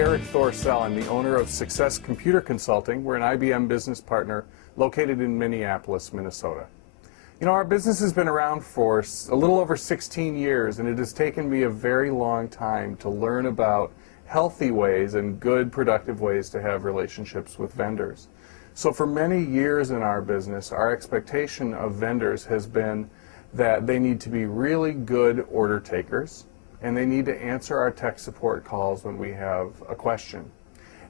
Erik Thorsell. I'm the owner of Success Computer Consulting. We're an IBM business partner located in Minneapolis, Minnesota. You know, our business has been around for a little over 16 years, and it has taken me a very long time to learn about healthy ways and good, productive ways to have relationships with vendors. So for many years in our business, our expectation of vendors has been that they need to be really good order takers, and they need to answer our tech support calls when we have a question.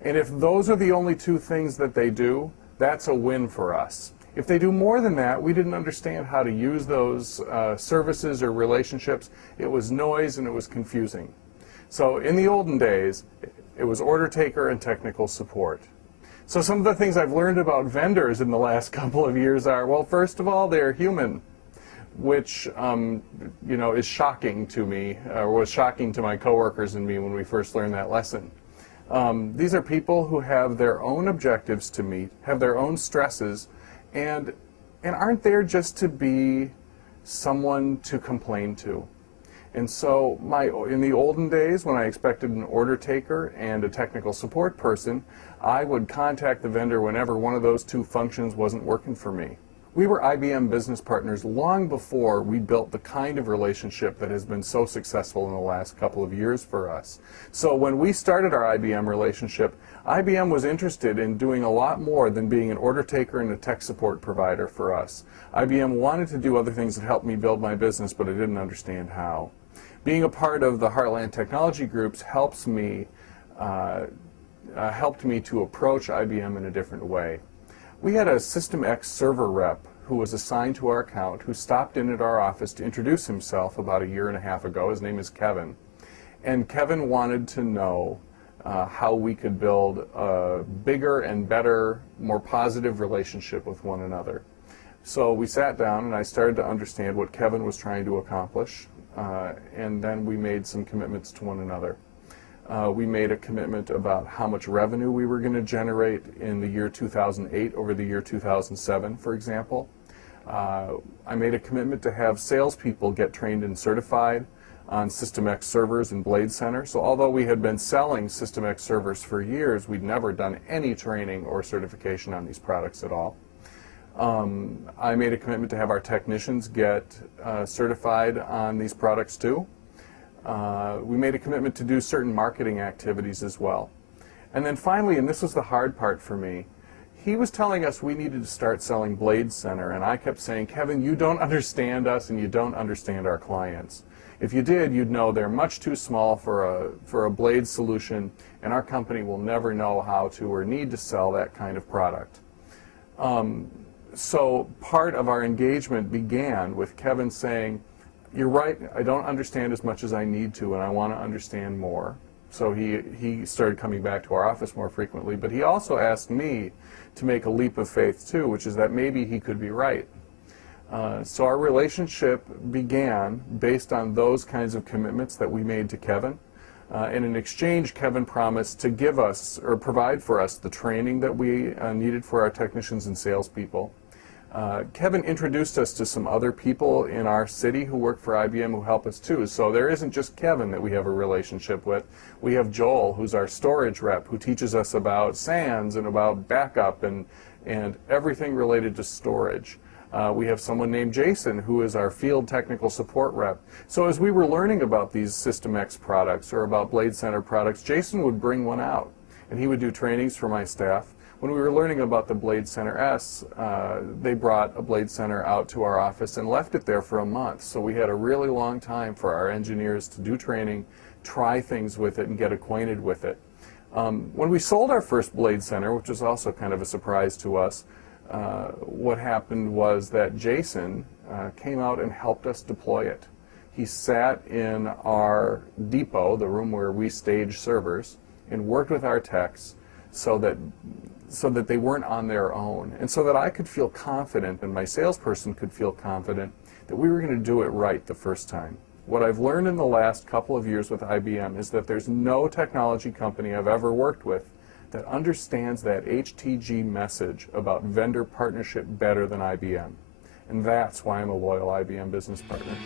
And if those are the only two things that they do, that's a win for us. If they do more than that, we didn't understand how to use those services or relationships. It was noise and it was confusing. So in the olden days, it was order taker and technical support. So some of the things I've learned about vendors in the last couple of years are, well, first of all, they're human, which you know, is shocking to me, or was shocking to my coworkers and me when we first learned that lesson. These are people who have their own objectives to meet, have their own stresses, and aren't there just to be someone to complain to. And so in the olden days, when I expected an order taker and a technical support person, I would contact the vendor whenever one of those two functions wasn't working for me. We were IBM business partners long before we built the kind of relationship that has been so successful in the last couple of years for us. So when we started our IBM relationship, IBM was interested in doing a lot more than being an order taker and a tech support provider for us. IBM wanted to do other things that helped me build my business, but I didn't understand how. Being a part of the Heartland technology groups helped me to approach IBM in a different way. We had a System X server rep who was assigned to our account who stopped in at our office to introduce himself about a year and a half ago. His name is Kevin. And Kevin wanted to know how we could build a bigger and better, more positive relationship with one another. So we sat down and I started to understand what Kevin was trying to accomplish, and then we made some commitments to one another. We made a commitment about how much revenue we were going to generate in the year 2008 over the year 2007, for example. I made a commitment to have salespeople get trained and certified on System X servers and Blade Center. So although we had been selling System X servers for years, we'd never done any training or certification on these products at all. I made a commitment to have our technicians get certified on these products too. We made a commitment to do certain marketing activities as well. And then finally, and this was the hard part for me, he was telling us we needed to start selling Blade Center, and I kept saying, Kevin, you don't understand us and you don't understand our clients. If you did, you'd know they're much too small for a Blade solution, and our company will never know how to or need to sell that kind of product. So part of our engagement began with Kevin saying, you're right, I don't understand as much as I need to, and I want to understand more. So he started coming back to our office more frequently, but he also asked me to make a leap of faith too, which is that maybe he could be right. So our relationship began based on those kinds of commitments that we made to Kevin. And in exchange, Kevin promised to give us or provide for us the training that we needed for our technicians and salespeople. Kevin introduced us to some other people in our city who work for IBM who help us too. So there isn't just Kevin that we have a relationship with. We have Joel, who's our storage rep, who teaches us about SANs and about backup and everything related to storage. We have someone named Jason, who is our field technical support rep. So as we were learning about these System X products or about Blade Center products, Jason would bring one out, and he would do trainings for my staff. When we were learning about the Blade Center S, they brought a Blade Center out to our office and left it there for a month. So we had a really long time for our engineers to do training, try things with it, and get acquainted with it. When we sold our first Blade Center, which was also kind of a surprise to us, what happened was that Jason came out and helped us deploy it. He sat in our depot, the room where we stage servers, and worked with our techs so that they weren't on their own, and so that I could feel confident and my salesperson could feel confident that we were going to do it right the first time. What I've learned in the last couple of years with IBM is that there's no technology company I've ever worked with that understands that HTG message about vendor partnership better than IBM. And that's why I'm a loyal IBM business partner.